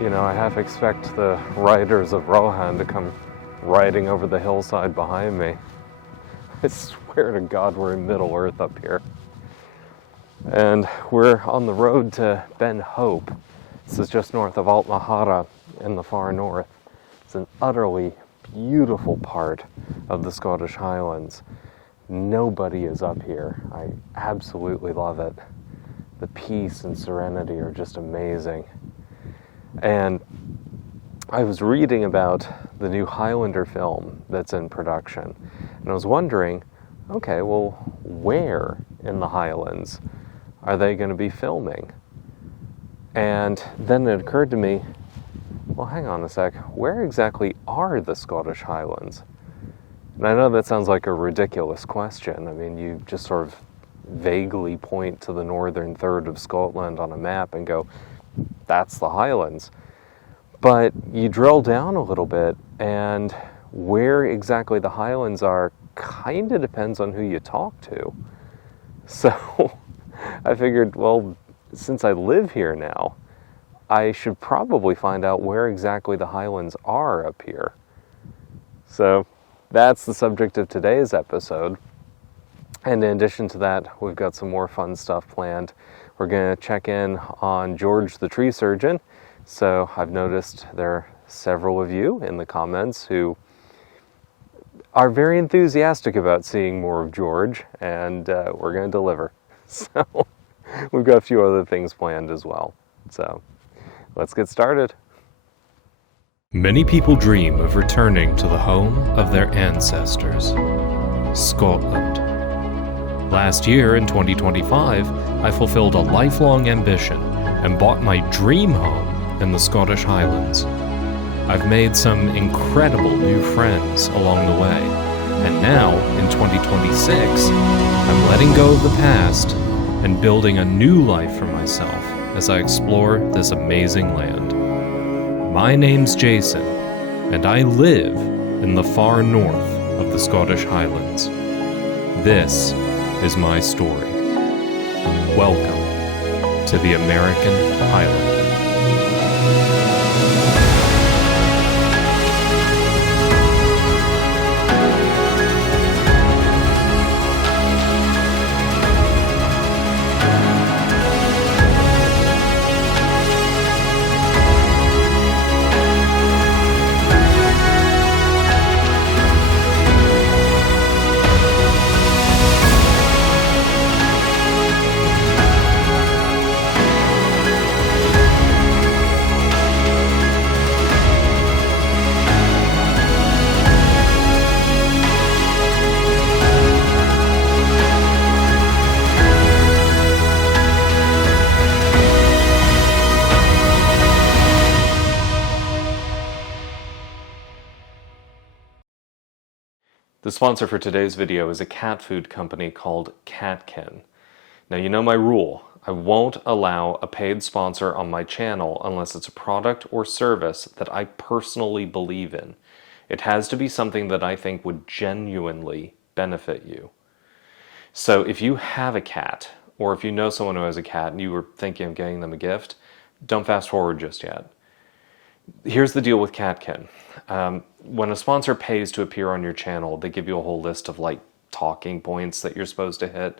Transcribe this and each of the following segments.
You know, I half expect the riders of Rohan to come riding over the hillside behind me. I swear to God we're in Middle Earth up here. And we're on the road to Ben Hope. This is just north of Altnahara in the far north. It's an utterly beautiful part of the Scottish Highlands. Nobody is up here. I absolutely love it. The peace and serenity are just amazing. And I was reading about the new Highlander film that's in production, and I was wondering, okay, well, where in the Highlands are they going to be filming? And then it occurred to me, well, hang on a sec, where exactly are the Scottish Highlands? And I know that sounds like a ridiculous question. I mean, you just sort of vaguely point to the northern third of Scotland on a map and go, that's the Highlands. But you drill down a little bit, and where exactly the Highlands are kind of depends on who you talk to. So I figured, well, since I live here now, I should probably find out where exactly the Highlands are up here. So that's the subject of today's episode. And in addition to that, we've got some more fun stuff planned. We're going to check in on George the tree surgeon. So I've noticed there are several of you in the comments who are very enthusiastic about seeing more of George, and we're going to deliver. So we've got a few other things planned as well. So let's get started. Many people dream of returning to the home of their ancestors, Scotland. Last year, in 2025, I fulfilled a lifelong ambition and bought my dream home in the Scottish Highlands. I've made some incredible new friends along the way, and now, in 2026, I'm letting go of the past and building a new life for myself as I explore this amazing land. My name's Jason, and I live in the far north of the Scottish Highlands. This is my story. Welcome to the American Highlander. The sponsor for today's video is a cat food company called KatKin. Now, you know my rule. I won't allow a paid sponsor on my channel unless it's a product or service that I personally believe in. It has to be something that I think would genuinely benefit you. So if you have a cat, or if you know someone who has a cat and you were thinking of getting them a gift, don't fast forward just yet. Here's the deal with KatKin. When a sponsor pays to appear on your channel, they give you a whole list of like talking points that you're supposed to hit.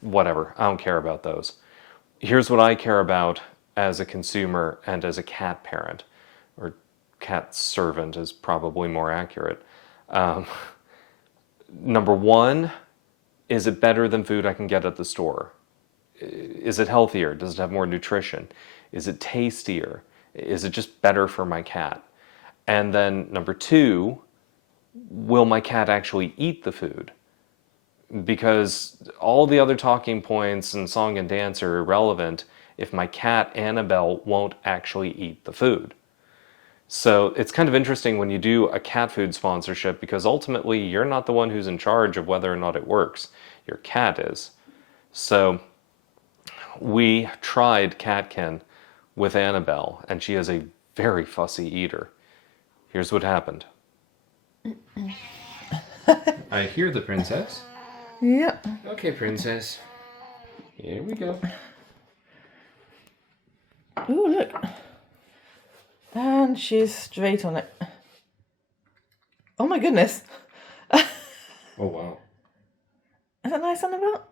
Whatever, I don't care about those. Here's what I care about as a consumer and as a cat parent, or cat servant is probably more accurate. Number one, is it better than food I can get at the store? Is it healthier? Does it have more nutrition? Is it tastier? Is it just better for my cat? And then number 2, will my cat actually eat the food? Because all the other talking points and song and dance are irrelevant if my cat Annabelle won't actually eat the food. So it's kind of interesting when you do a cat food sponsorship, because ultimately you're not the one who's in charge of whether or not it works. Your cat is. So we tried KatKin with Annabelle, and she is a very fussy eater. Here's what happened. I hear the princess. Yep. Okay, princess. Here we go. Oh, look. And she's straight on it. Oh my goodness. Oh, wow. Is that nice, Annabelle?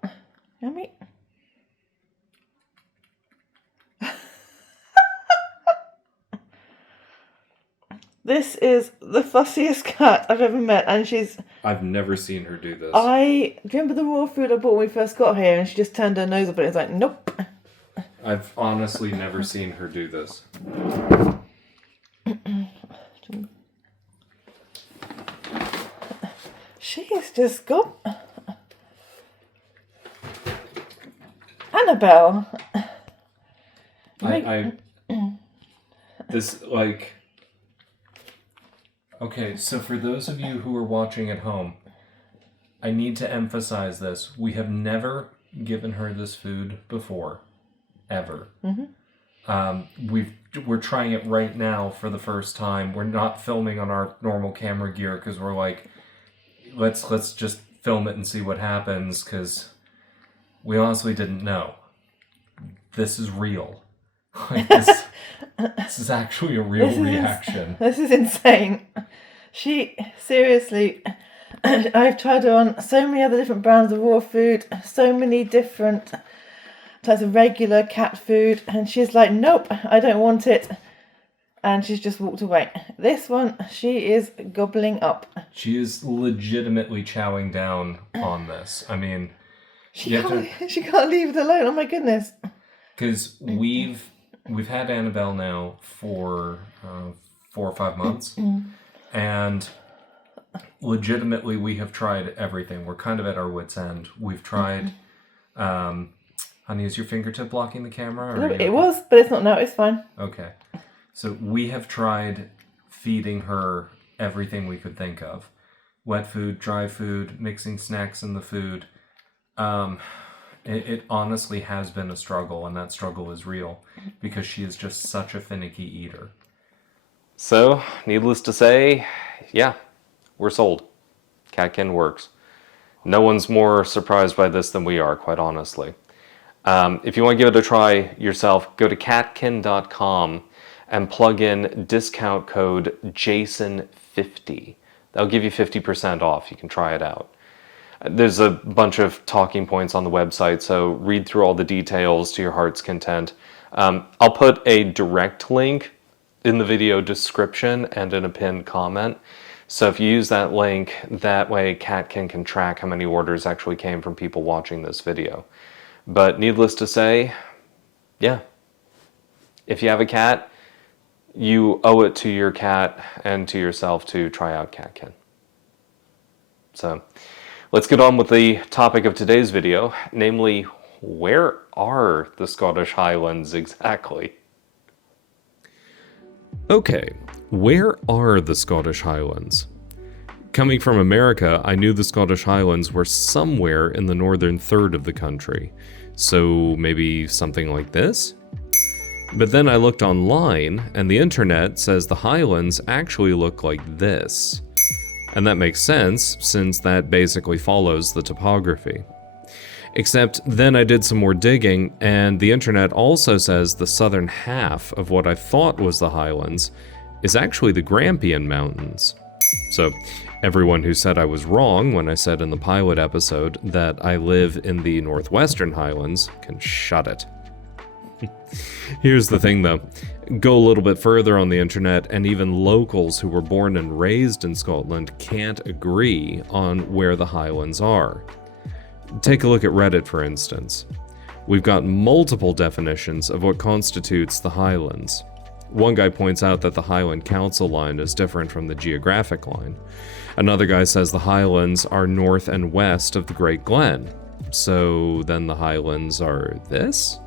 Yummy. This is the fussiest cat I've ever met, and she's... I've never seen her do this. Do you remember the raw food I bought when we first got here, and she just turned her nose up and it's like, nope. I've honestly never seen her do this. She's just got... Annabelle. This, like... Okay, so for those of you who are watching at home, I need to emphasize this. We have never given her this food before. Ever. We're trying it right now for the first time. We're not filming on our normal camera gear because we're like, let's just film it and see what happens, because we honestly didn't know. This is real. Like this is actually a real reaction. This is insane. She, seriously, I've tried her on so many other different brands of raw food, so many different types of regular cat food, and she's like, nope, I don't want it. And she's just walked away. This one, she is gobbling up. She is legitimately chowing down on this. I mean, she can't leave it alone. Oh my goodness. Because we've had Annabelle now for 4 or 5 months, and legitimately we have tried everything. We're kind of at our wits' end. We've tried... Honey, is your fingertip blocking the camera? No, it was, but it's not now. It's fine. Okay. So we have tried feeding her everything we could think of. Wet food, dry food, mixing snacks in the food. It honestly has been a struggle, and that struggle is real, because she is just such a finicky eater. So, needless to say, yeah, we're sold. KatKin works. No one's more surprised by this than we are, quite honestly. If you want to give it a try yourself, go to KatKin.com and plug in discount code JASON50. That'll give you 50% off. You can try it out. There's a bunch of talking points on the website, so read through all the details to your heart's content. I'll put a direct link in the video description and in a pinned comment. So if you use that link, that way KatKin can track how many orders actually came from people watching this video. But needless to say, yeah, if you have a cat, you owe it to your cat and to yourself to try out KatKin. So let's get on with the topic of today's video, namely, where are the Scottish Highlands exactly? Okay, where are the Scottish Highlands? Coming from America, I knew the Scottish Highlands were somewhere in the northern third of the country, so maybe something like this? But then I looked online, and the internet says the Highlands actually look like this. And that makes sense, since that basically follows the topography. Except then I did some more digging, and the internet also says the southern half of what I thought was the Highlands is actually the Grampian Mountains. So everyone who said I was wrong when I said in the pilot episode that I live in the northwestern Highlands can shut it. Here's the thing though, go a little bit further on the internet and even locals who were born and raised in Scotland can't agree on where the Highlands are. Take a look at Reddit, for instance. We've got multiple definitions of what constitutes the Highlands. One guy points out that the Highland Council line is different from the geographic line. Another guy says the Highlands are north and west of the Great Glen. So then the Highlands are this?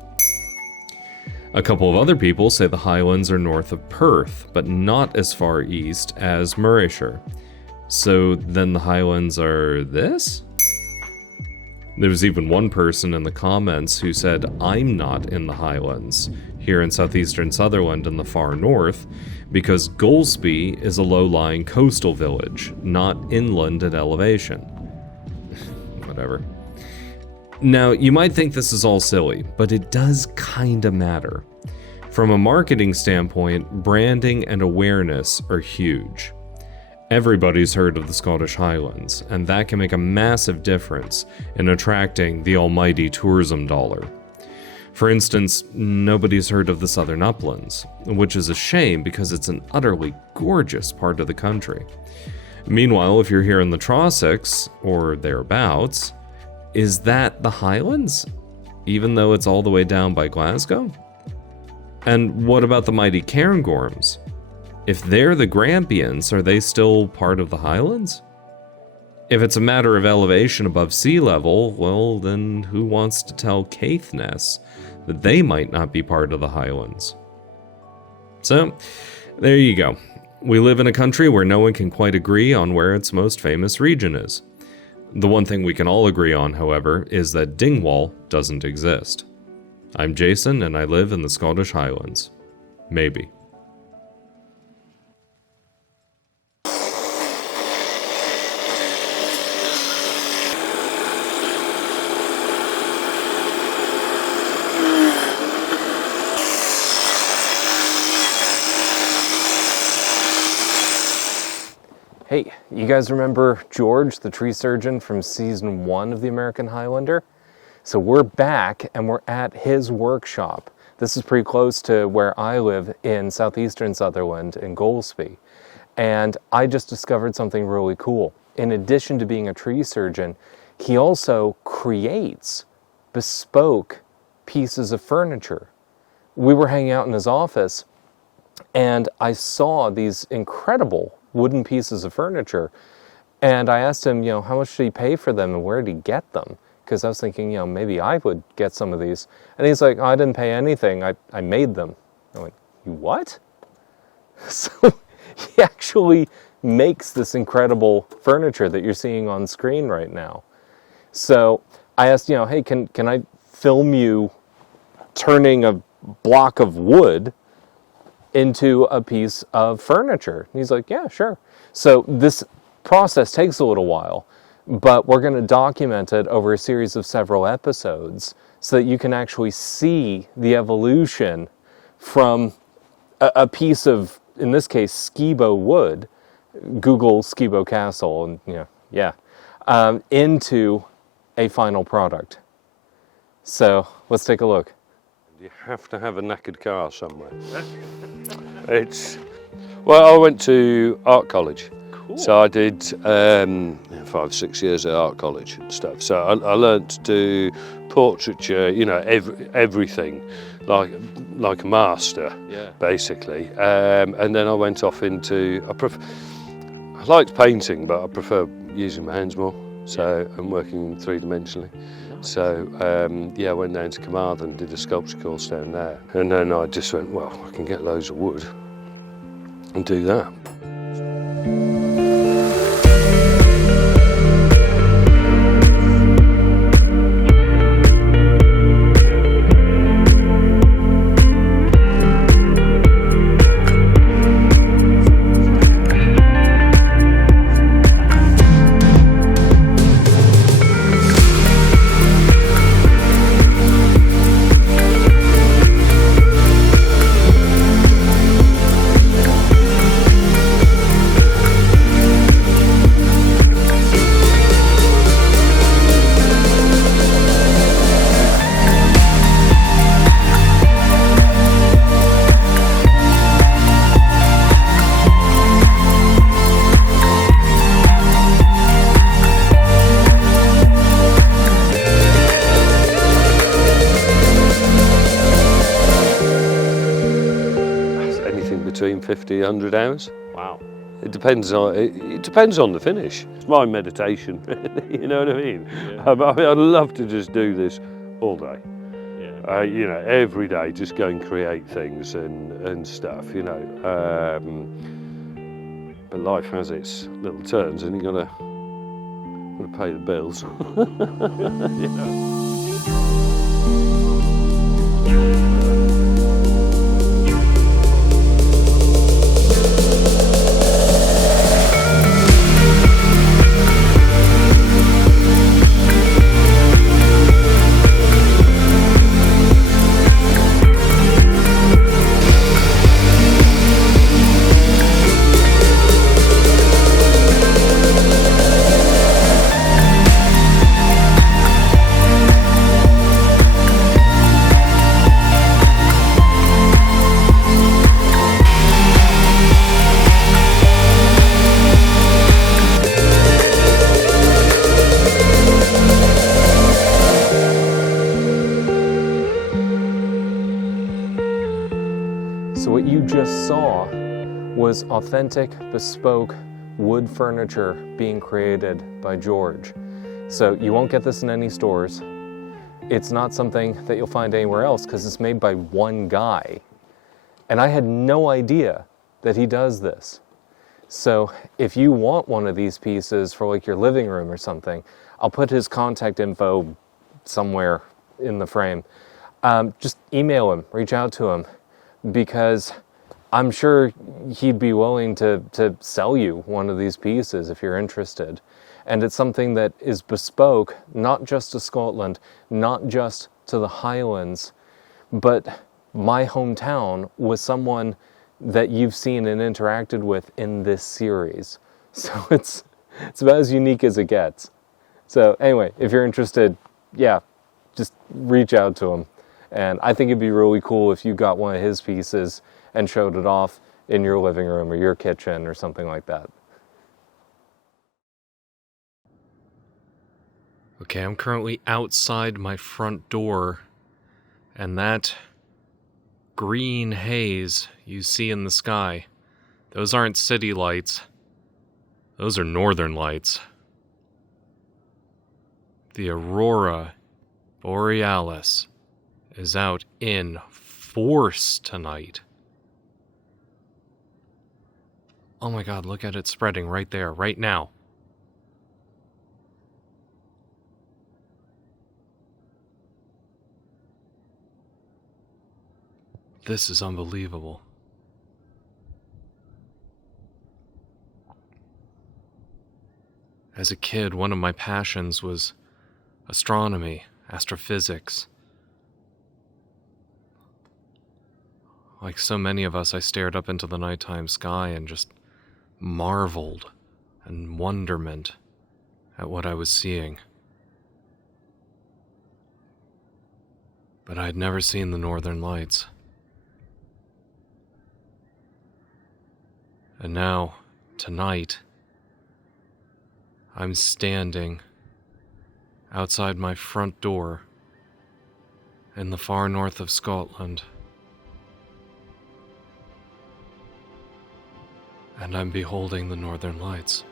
A couple of other people say the Highlands are north of Perth, but not as far east as Murrayshire. So then the Highlands are this? There was even one person in the comments who said, I'm not in the Highlands, here in southeastern Sutherland in the far north, because Goulsby is a low-lying coastal village, not inland at elevation. Whatever. Now, you might think this is all silly, but it does kinda matter. From a marketing standpoint, branding and awareness are huge. Everybody's heard of the Scottish Highlands, and that can make a massive difference in attracting the almighty tourism dollar. For instance, nobody's heard of the Southern Uplands, which is a shame because it's an utterly gorgeous part of the country. Meanwhile, if you're here in the Trossachs, or thereabouts, is that the Highlands? Even though it's all the way down by Glasgow? And what about the mighty Cairngorms? If they're the Grampians, are they still part of the Highlands? If it's a matter of elevation above sea level, well, then who wants to tell Caithness that they might not be part of the Highlands? So, there you go. We live in a country where no one can quite agree on where its most famous region is. The one thing we can all agree on, however, is that Dingwall doesn't exist. I'm Jason, and I live in the Scottish Highlands. Maybe. Hey, you guys remember George, the tree surgeon from season 1 of the American Highlander? So we're back and we're at his workshop. This is pretty close to where I live in southeastern Sutherland in Goulsby. And I just discovered something really cool. In addition to being a tree surgeon, he also creates bespoke pieces of furniture. We were hanging out in his office and I saw these incredible wooden pieces of furniture. And I asked him, how much did he pay for them and where did he get them? Because I was thinking, maybe I would get some of these. And he's like, I didn't pay anything. I made them. I went, you what? So he actually makes this incredible furniture that you're seeing on screen right now. So I asked, hey, can I film you turning a block of wood into a piece of furniture? And he's like, yeah, sure. So this process takes a little while, but we're going to document it over a series of several episodes so that you can actually see the evolution from a piece of, in this case, Skibo wood, Google Skibo Castle, and into a final product. So let's take a look. You have to have a knackered car somewhere. Well, I went to art college. Cool. So I did 5-6 years at art college and stuff. So I learned to do portraiture, everything, like a master, basically. And then I went off into, I liked painting, but I prefer using my hands more. So I'm working three-dimensionally. So, I went down to Carmarthen and did a sculpture course down there. And then I just went, well, I can get loads of wood and do that. 150, 100 hours. Wow. It depends on the finish. It's my meditation, you know what I mean? Yeah. I mean, I'd love to just do this all day. Yeah. You know, every day, just go and create things and stuff, you know. But life has its little turns, and you gotta pay the bills. You know. So what you just saw was authentic, bespoke wood furniture being created by George. So you won't get this in any stores. It's not something that you'll find anywhere else because it's made by one guy. And I had no idea that he does this. So if you want one of these pieces for like your living room or something, I'll put his contact info somewhere in the frame. Just email him, reach out to him, because I'm sure he'd be willing to sell you one of these pieces if you're interested. And it's something that is bespoke, not just to Scotland, not just to the Highlands, but my hometown with someone that you've seen and interacted with in this series. So it's about as unique as it gets. So anyway, if you're interested, yeah, just reach out to him. And I think it'd be really cool if you got one of his pieces and showed it off in your living room or your kitchen or something like that. Okay, I'm currently outside my front door, and that green haze you see in the sky, those aren't city lights. Those are northern lights. The aurora borealis is out in force tonight. Oh my god, look at it spreading right there, right now. This is unbelievable. As a kid, one of my passions was astronomy, astrophysics. Like so many of us, I stared up into the nighttime sky and just marveled in wonderment at what I was seeing. But I had never seen the northern lights. And now, tonight, I'm standing outside my front door in the far north of Scotland. And I'm beholding the northern lights.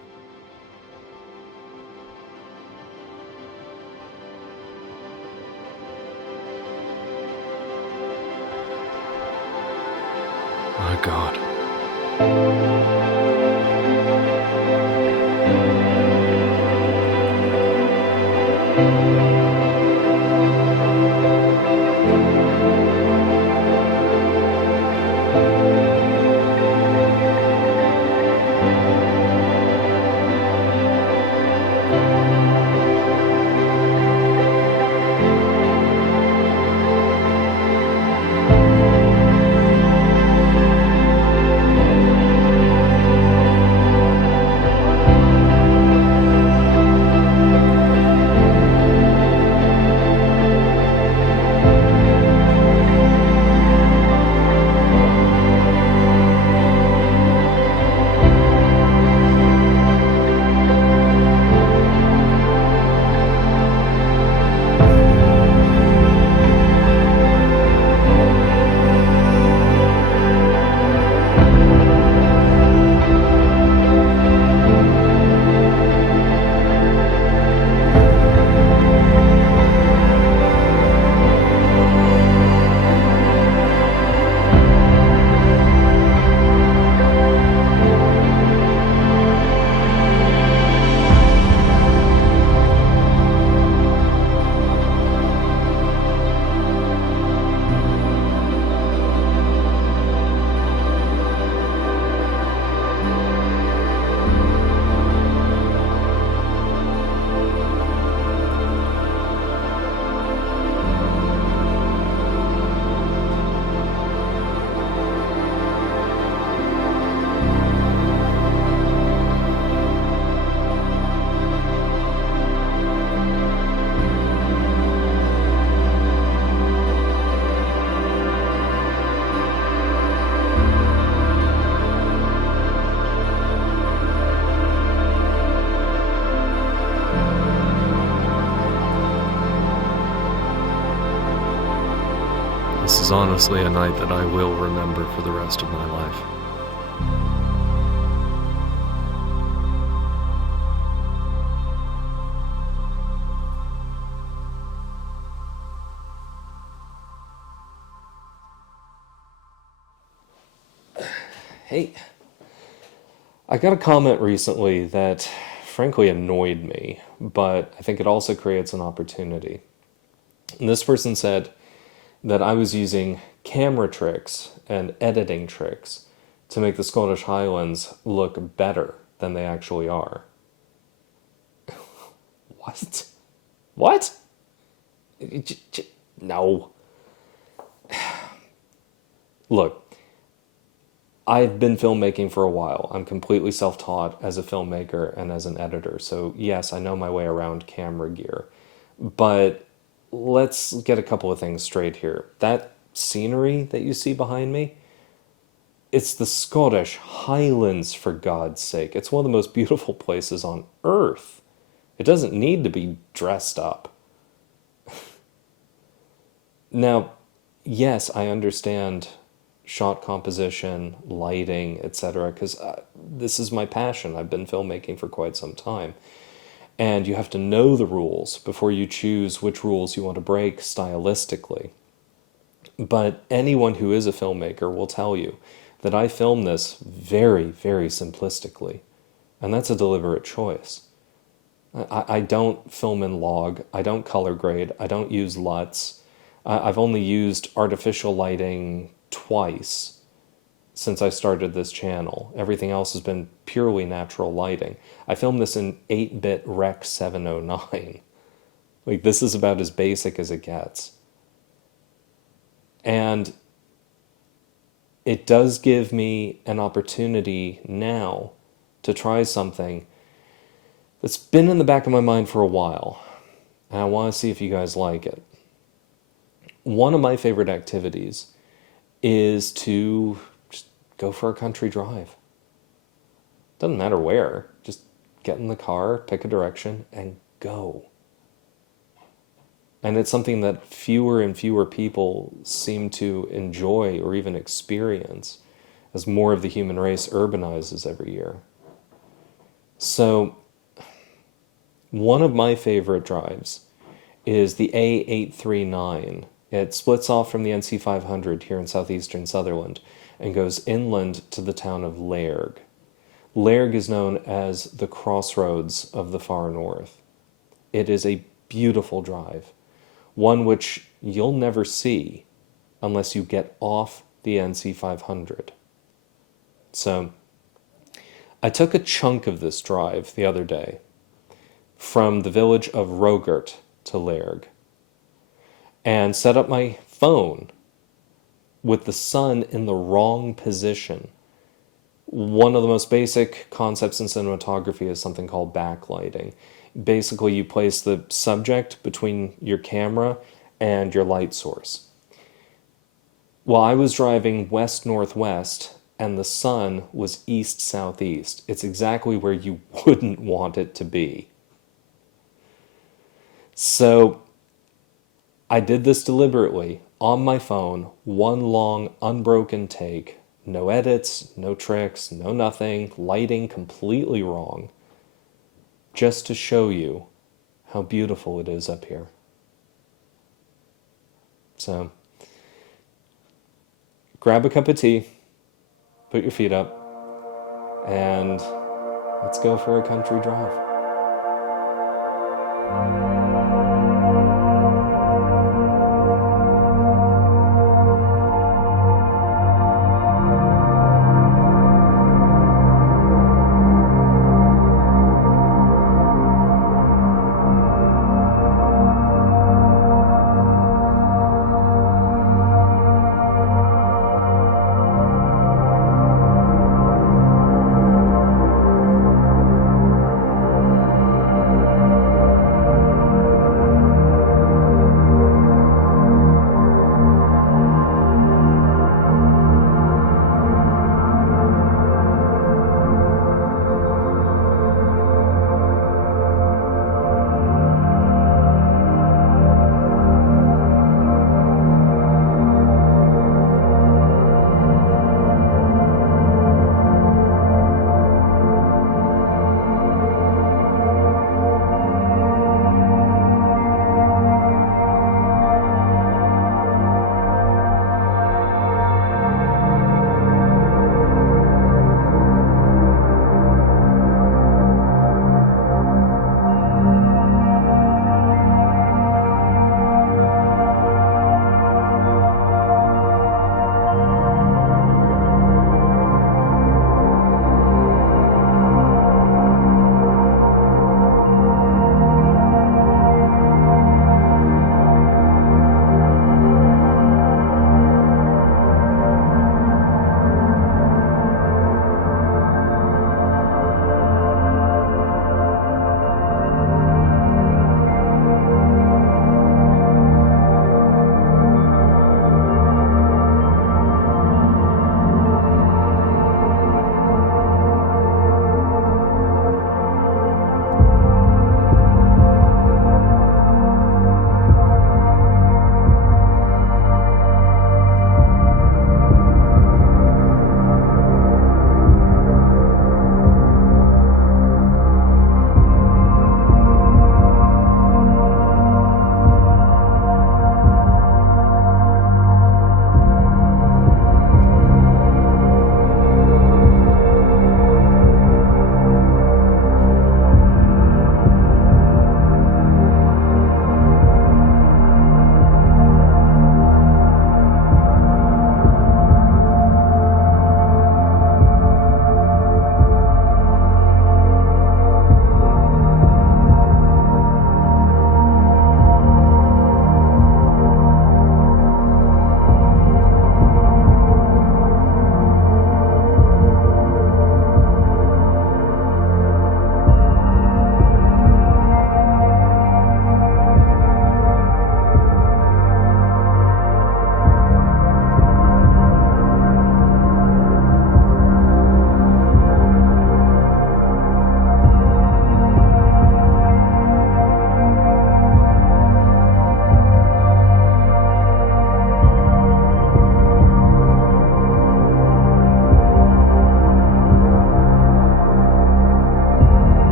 My God. is honestly a night that I will remember for the rest of my life. Hey, I got a comment recently that frankly annoyed me, but I think it also creates an opportunity. And this person said that I was using camera tricks and editing tricks to make the Scottish Highlands look better than they actually are. What? What? No. Look, I've been filmmaking for a while. I'm completely self-taught as a filmmaker and as an editor. So yes, I know my way around camera gear. But let's get a couple of things straight here. That scenery that you see behind me, it's the Scottish Highlands, for God's sake. It's one of the most beautiful places on earth. It doesn't need to be dressed up. Now, yes, I understand shot composition, lighting, etc., because this is my passion. I've been filmmaking for quite some time. And you have to know the rules before you choose which rules you want to break stylistically. But anyone who is a filmmaker will tell you that I film this very, very simplistically. And that's a deliberate choice. I don't film in log, I don't color grade, I don't use LUTs. I've only used artificial lighting twice since I started this channel. Everything else has been purely natural lighting. I filmed this in 8-bit Rec 709. Like, this is about as basic as it gets. And it does give me an opportunity now to try something that's been in the back of my mind for a while. And I want to see if you guys like it. One of my favorite activities is to just go for a country drive. Doesn't matter where. Just get in the car, pick a direction, and go. And it's something that fewer and fewer people seem to enjoy or even experience as more of the human race urbanizes every year. So, one of my favorite drives is the A839. It splits off from the NC 500 here in southeastern Sutherland and goes inland to the town of Lairg. Lairg is known as the crossroads of the far north. It is a beautiful drive, one which you'll never see unless you get off the NC 500. So, I took a chunk of this drive the other day from the village of Rogart to Lairg, and set up my phone with the sun in the wrong position. One of the most basic concepts in cinematography is something called backlighting. Basically, you place the subject between your camera and your light source. Well, I was driving west-northwest, and the sun was east-southeast. It's exactly where you wouldn't want it to be. So, I did this deliberately, on my phone, one long, unbroken take. No edits, no tricks, no nothing, lighting completely wrong. Just to show you how beautiful it is up here. So, grab a cup of tea, put your feet up, and let's go for a country drive.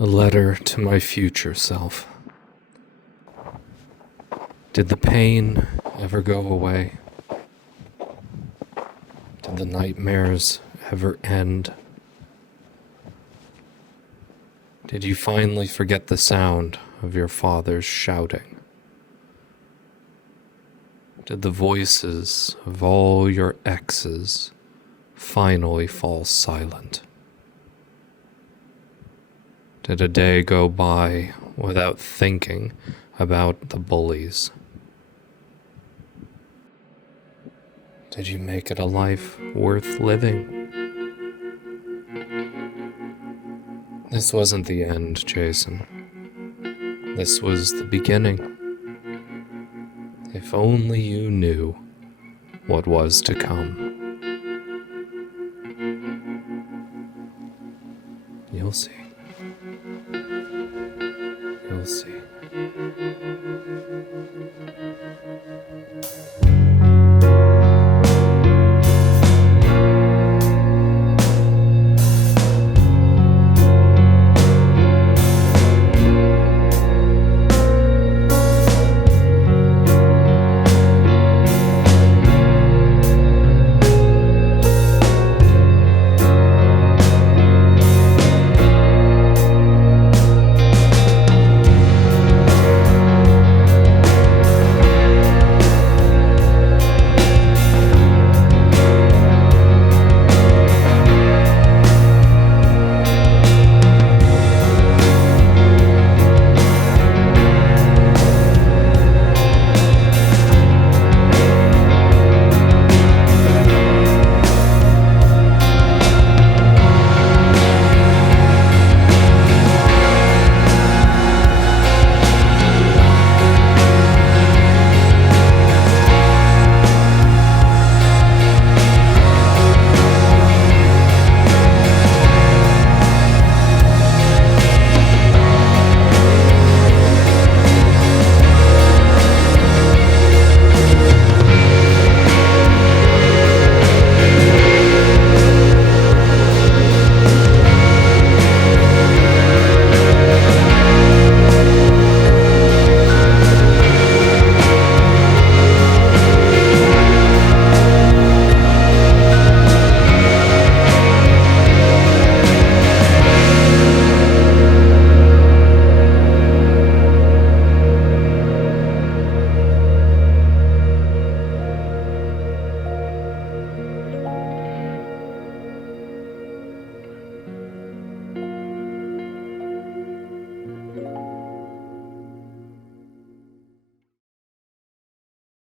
A letter to my future self. Did the pain ever go away? Did the nightmares ever end? Did you finally forget the sound of your father's shouting? Did the voices of all your exes finally fall silent? Did a day go by without thinking about the bullies? Did you make it a life worth living? This wasn't the end, Jason. This was the beginning. If only you knew what was to come. You'll see.